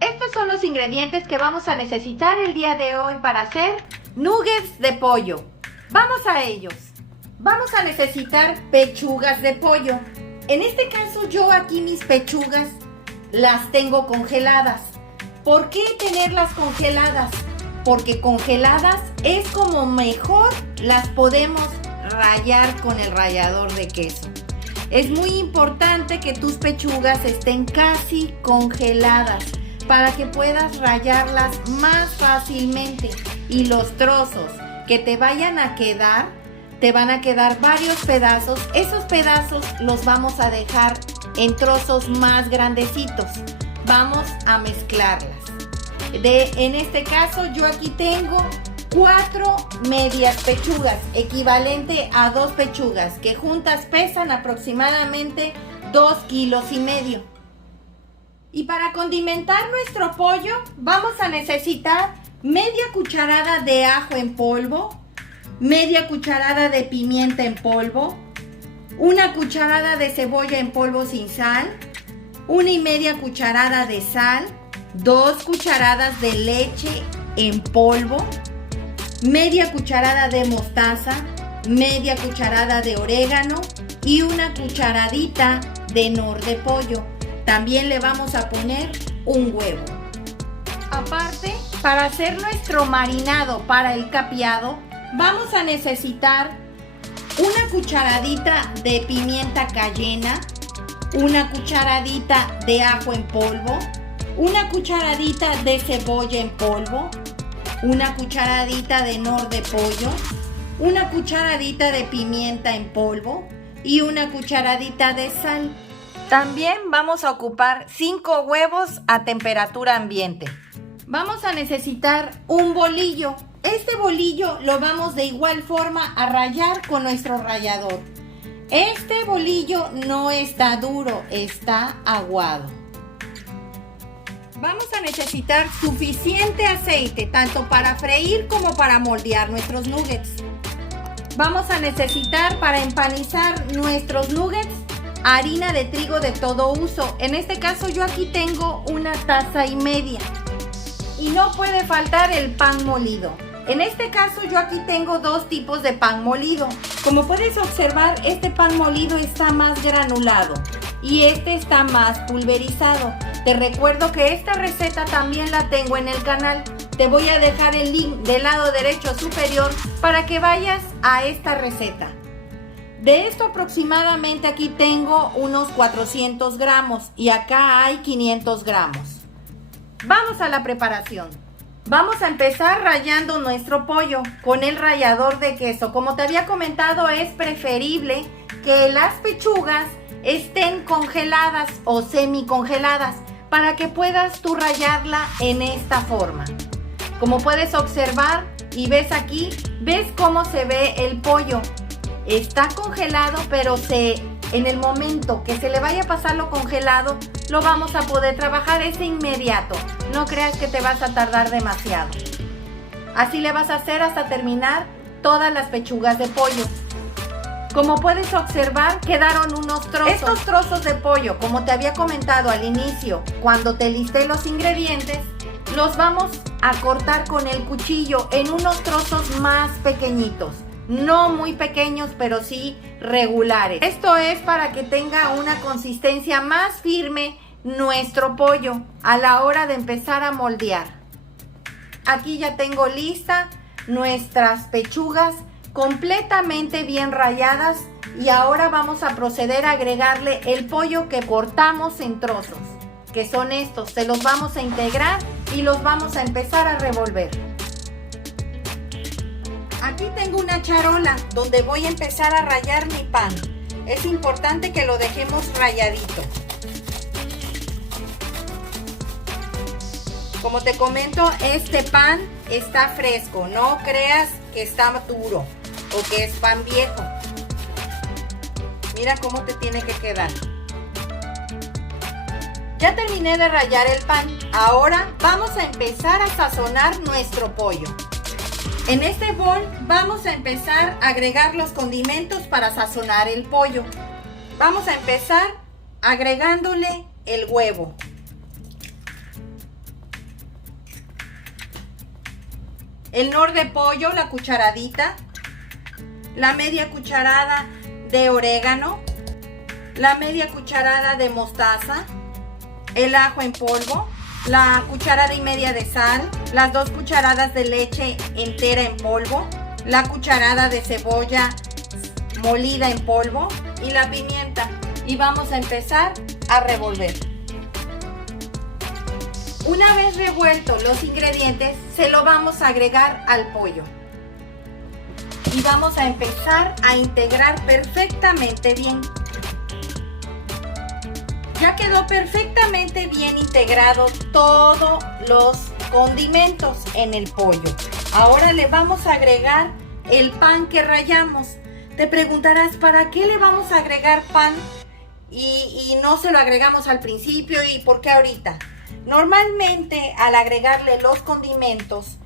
Estos son los ingredientes que vamos a necesitar el día de hoy para hacer nuggets de pollo. Vamos a ellos. Vamos a necesitar pechugas de pollo. En este caso yo aquí mis pechugas las tengo congeladas. ¿Por qué tenerlas congeladas? Porque congeladas es como mejor las podemos rallar con el rallador de queso. Es muy importante que tus pechugas estén casi congeladas para que puedas rallarlas más fácilmente y los trozos que te vayan a quedar, te van a quedar varios pedazos. Esos pedazos los vamos a dejar en trozos más grandecitos. Vamos a mezclarlas. En este caso yo aquí tengo 4 medias pechugas, equivalente a 2 pechugas, que juntas pesan aproximadamente 2,5 kilos. Y para condimentar nuestro pollo vamos a necesitar media cucharada de ajo en polvo, media cucharada de pimienta en polvo, una cucharada de cebolla en polvo sin sal, 1,5 cucharada de sal, 2 cucharadas de leche en polvo, media cucharada de mostaza, media cucharada de orégano y una cucharadita de nor de pollo. También le vamos a poner un huevo. Aparte, para hacer nuestro marinado para el capeado, vamos a necesitar una cucharadita de pimienta cayena, una cucharadita de ajo en polvo, una cucharadita de cebolla en polvo, una cucharadita de nor de pollo, una cucharadita de pimienta en polvo y una cucharadita de sal. También vamos a ocupar 5 huevos a temperatura ambiente. Vamos a necesitar un bolillo. Este bolillo lo vamos de igual forma a rallar con nuestro rallador. Este bolillo no está duro, está aguado. Vamos a necesitar suficiente aceite, tanto para freír como para moldear nuestros nuggets. Vamos a necesitar para empanizar nuestros nuggets harina de trigo de todo uso. En este caso yo aquí tengo 1,5 tazas. Y no puede faltar el pan molido. En este caso yo aquí tengo 2 tipos de pan molido. Como puedes observar, este pan molido está más granulado y este está más pulverizado. Te recuerdo que esta receta también la tengo en el canal. Te voy a dejar el link del lado derecho superior para que vayas a esta receta. De esto aproximadamente aquí tengo unos 400 gramos y acá hay 500 gramos. Vamos a la preparación. Vamos a empezar rallando nuestro pollo con el rallador de queso. Como te había comentado, es preferible que las pechugas estén congeladas o semicongeladas para que puedas tú rallarla en esta forma. Como puedes observar y ves aquí, ves cómo se ve el pollo. Está congelado, pero en el momento que se le vaya a pasar lo congelado, lo vamos a poder trabajar ese inmediato. No creas que te vas a tardar demasiado. Así le vas a hacer hasta terminar todas las pechugas de pollo. Como puedes observar, quedaron unos trozos. Estos trozos de pollo, como te había comentado al inicio, cuando te listé los ingredientes, los vamos a cortar con el cuchillo en unos trozos más pequeñitos. No muy pequeños, pero sí regulares. Esto es para que tenga una consistencia más firme nuestro pollo a la hora de empezar a moldear. Aquí ya tengo lista nuestras pechugas completamente bien ralladas y ahora vamos a proceder a agregarle el pollo que cortamos en trozos, que son estos. Se los vamos a integrar y los vamos a empezar a revolver. Aquí tengo una charola donde voy a empezar a rallar mi pan. Es importante que lo dejemos ralladito. Como te comento, este pan está fresco. No creas que está duro o que es pan viejo. Mira cómo te tiene que quedar. Ya terminé de rallar el pan. Ahora vamos a empezar a sazonar nuestro pollo. En este bol vamos a empezar a agregar los condimentos para sazonar el pollo. Vamos a empezar agregándole el huevo. el nor de pollo, la cucharadita, la media cucharada de orégano, la media cucharada de mostaza, el ajo en polvo, la cucharada y media de sal, las 2 cucharadas de leche entera en polvo, la cucharada de cebolla molida en polvo y la pimienta. Y vamos a empezar a revolver. Una vez revueltos los ingredientes, se lo vamos a agregar al pollo. Y vamos a empezar a integrar perfectamente bien. Ya quedó perfectamente bien integrado todos los condimentos en el pollo. Ahora le vamos a agregar el pan que rallamos. Te preguntarás, ¿para qué le vamos a agregar pan y no se lo agregamos al principio y por qué ahorita? Normalmente al agregarle los condimentos,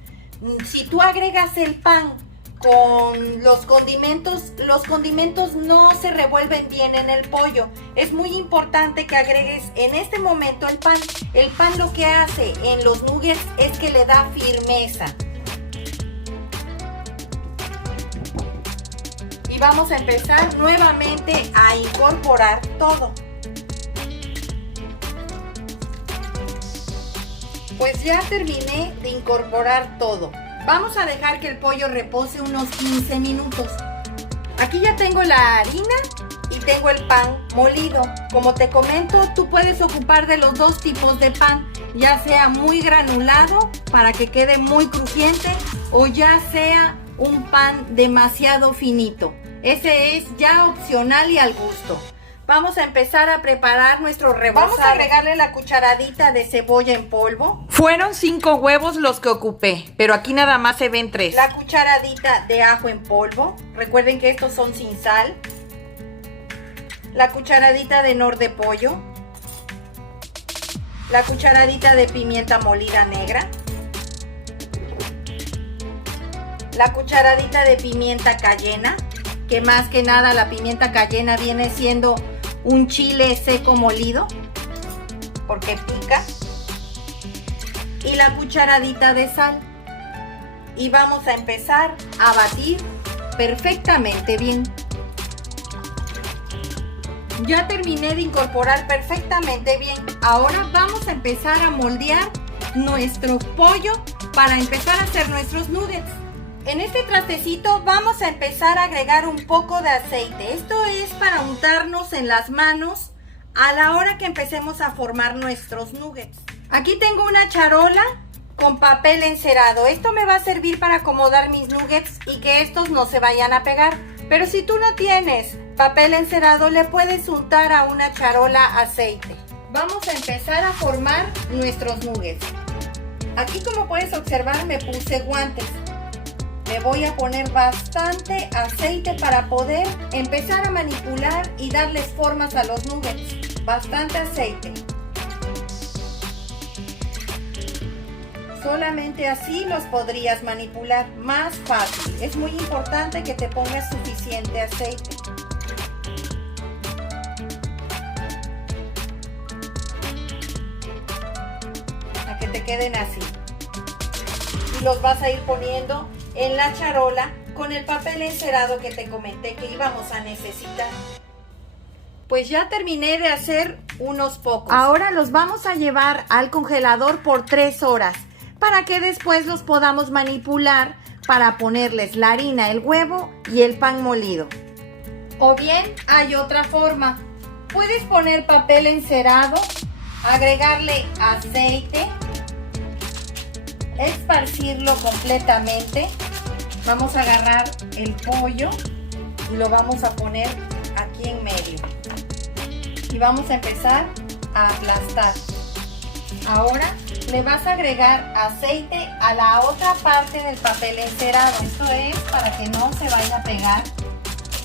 si tú agregas el pan con los condimentos no se revuelven bien en el pollo. Es muy importante que agregues en este momento el pan. El pan lo que hace en los nuggets es que le da firmeza. Y vamos a empezar nuevamente a incorporar todo. Pues ya terminé de incorporar todo. Vamos a dejar que el pollo repose unos 15 minutos. Aquí ya tengo la harina y tengo el pan molido. Como te comento, tú puedes ocupar de los 2 tipos de pan, ya sea muy granulado para que quede muy crujiente o ya sea un pan demasiado finito. Ese es ya opcional y al gusto. Vamos a empezar a preparar nuestro rebozado. Vamos a agregarle la cucharadita de cebolla en polvo. Fueron 5 huevos los que ocupé, pero aquí nada más se ven 3. La cucharadita de ajo en polvo. Recuerden que estos son sin sal. La cucharadita de nor de pollo. La cucharadita de pimienta molida negra. La cucharadita de pimienta cayena, que más que nada la pimienta cayena viene siendo un chile seco molido, porque pica. Y la cucharadita de sal. Y vamos a empezar a batir perfectamente bien. Ya terminé de incorporar perfectamente bien. Ahora vamos a empezar a moldear nuestro pollo para empezar a hacer nuestros nuggets. En este trastecito vamos a empezar a agregar un poco de aceite. Esto es para untarnos en las manos a la hora que empecemos a formar nuestros nuggets. Aquí tengo una charola con papel encerado. Esto me va a servir para acomodar mis nuggets y que estos no se vayan a pegar. Pero si tú no tienes papel encerado, le puedes untar a una charola aceite. Vamos a empezar a formar nuestros nuggets. Aquí, como puedes observar, me puse guantes. Le voy a poner bastante aceite para poder empezar a manipular y darles formas a los nuggets. Bastante aceite. Solamente así los podrías manipular más fácil. Es muy importante que te pongas suficiente aceite. A que te queden así. Y los vas a ir poniendo en la charola con el papel encerado que te comenté que íbamos a necesitar. Pues ya terminé de hacer unos pocos. Ahora los vamos a llevar al congelador por 3 horas para que después los podamos manipular para ponerles la harina, el huevo y el pan molido. O bien hay otra forma. Puedes poner papel encerado, agregarle aceite, esparcirlo completamente. Vamos a agarrar el pollo y lo vamos a poner aquí en medio. Y vamos a empezar a aplastar. Ahora le vas a agregar aceite a la otra parte del papel encerado. Esto es para que no se vaya a pegar.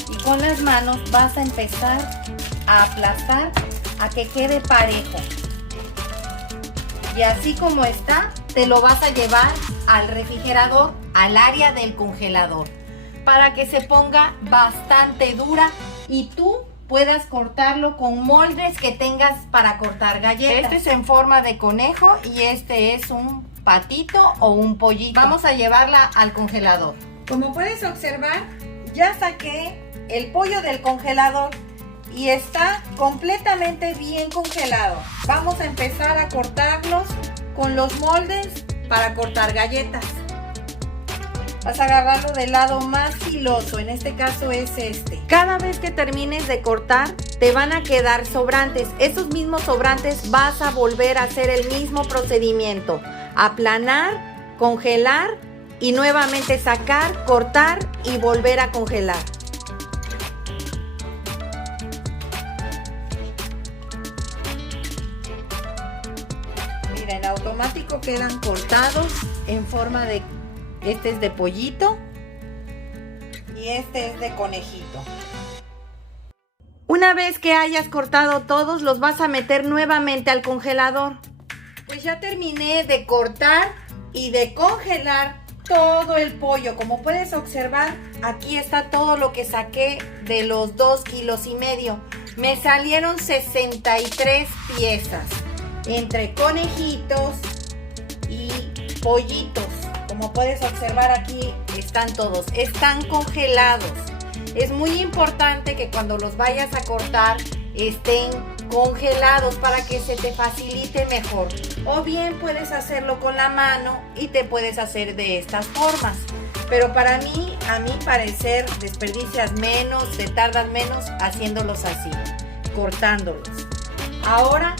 Y con las manos vas a empezar a aplastar a que quede parejo. Y así como está, te lo vas a llevar al refrigerador, al área del congelador, para que se ponga bastante dura y tú puedas cortarlo con moldes que tengas para cortar galletas. Este es en forma de conejo y este es un patito o un pollito. Vamos a llevarla al congelador. Como puedes observar, ya saqué el pollo del congelador y está completamente bien congelado. Vamos a empezar a cortarlos con los moldes para cortar galletas. Vas a agarrarlo del lado más filoso, en este caso es este. Cada vez que termines de cortar, te van a quedar sobrantes. Esos mismos sobrantes vas a volver a hacer el mismo procedimiento. Aplanar, congelar y nuevamente sacar, cortar y volver a congelar. Mira, en automático quedan cortados en forma de... Este es de pollito y este es de conejito. Una vez que hayas cortado todos, los vas a meter nuevamente al congelador. Pues ya terminé de cortar y de congelar todo el pollo. Como puedes observar, aquí está todo lo que saqué de los 2,5 kilos. Me salieron 63 piezas entre conejitos y pollitos. Como puedes observar, aquí están todos, están congelados. Es muy importante que cuando los vayas a cortar estén congelados para que se te facilite mejor. O bien puedes hacerlo con la mano y te puedes hacer de estas formas. Pero para mí, a mi parecer, desperdicias menos, te tardas menos haciéndolos así, cortándolos. Ahora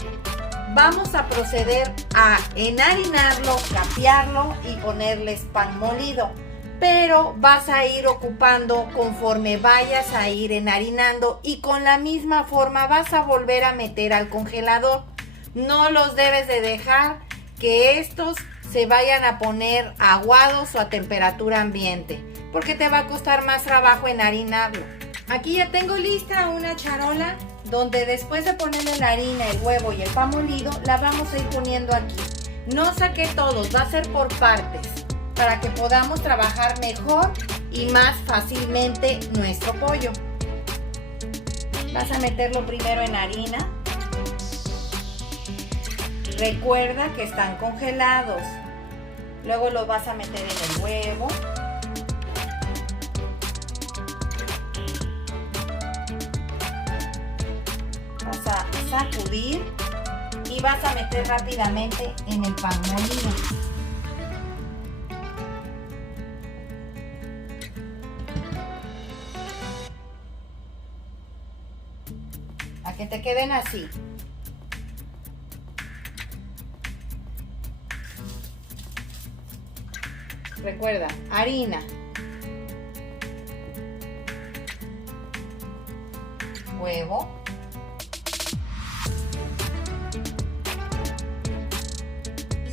vamos a proceder a enharinarlo, capearlo y ponerles pan molido. Pero vas a ir ocupando conforme vayas a ir enharinando y con la misma forma vas a volver a meter al congelador. No los debes de dejar que estos se vayan a poner aguados o a temperatura ambiente, porque te va a costar más trabajo enharinarlo. Aquí ya tengo lista una charola donde después de ponerle la harina, el huevo y el pan molido, la vamos a ir poniendo aquí. No saqué todos, va a ser por partes, para que podamos trabajar mejor y más fácilmente nuestro pollo. Vas a meterlo primero en harina. Recuerda que están congelados. Luego los vas a meter en el huevo. Vas a sacudir y vas a meter rápidamente en el pan molido. A que te queden así. Recuerda, harina, huevo,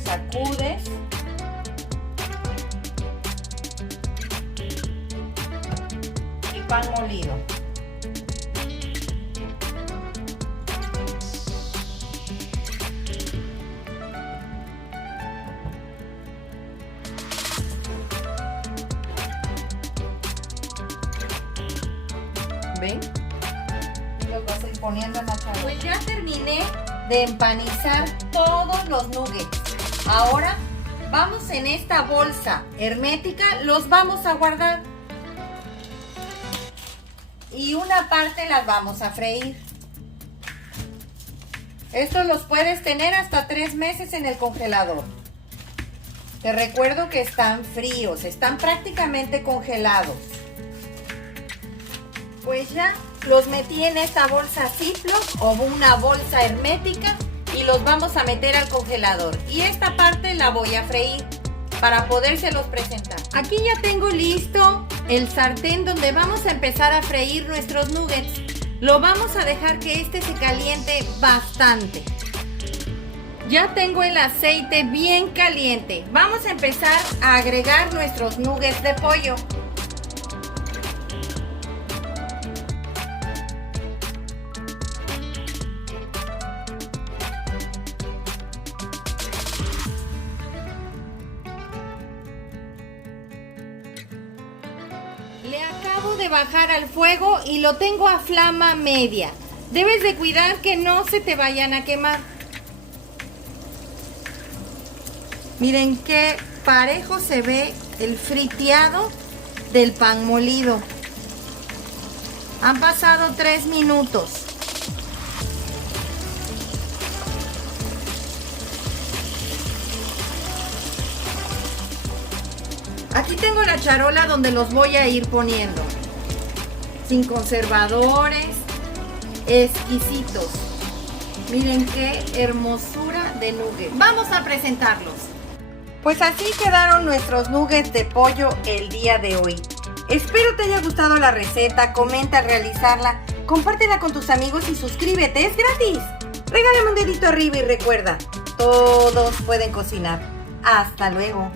sacudes y pan molido. ¿Ven? Los vas a ir poniendo en la charola. Pues ya terminé de empanizar todos los nuggets. Ahora vamos en esta bolsa hermética, los vamos a guardar. Y una parte las vamos a freír. Estos los puedes tener hasta 3 meses en el congelador. Te recuerdo que están fríos, están prácticamente congelados. Pues ya los metí en esta bolsa Ziploc o una bolsa hermética y los vamos a meter al congelador. Y esta parte la voy a freír para podérselos presentar. Aquí ya tengo listo el sartén donde vamos a empezar a freír nuestros nuggets. Lo vamos a dejar que este se caliente bastante. Ya tengo el aceite bien caliente. Vamos a empezar a agregar nuestros nuggets de pollo. Le acabo de bajar al fuego y lo tengo a flama media. Debes de cuidar que no se te vayan a quemar. Miren qué parejo se ve el friteado del pan molido. Han pasado 3 minutos. Aquí tengo la charola donde los voy a ir poniendo. Sin conservadores, exquisitos. Miren qué hermosura de nuggets. Vamos a presentarlos. Pues así quedaron nuestros nuggets de pollo el día de hoy. Espero te haya gustado la receta, comenta al realizarla, compártela con tus amigos y suscríbete, es gratis. Regálame un dedito arriba y recuerda, todos pueden cocinar. Hasta luego.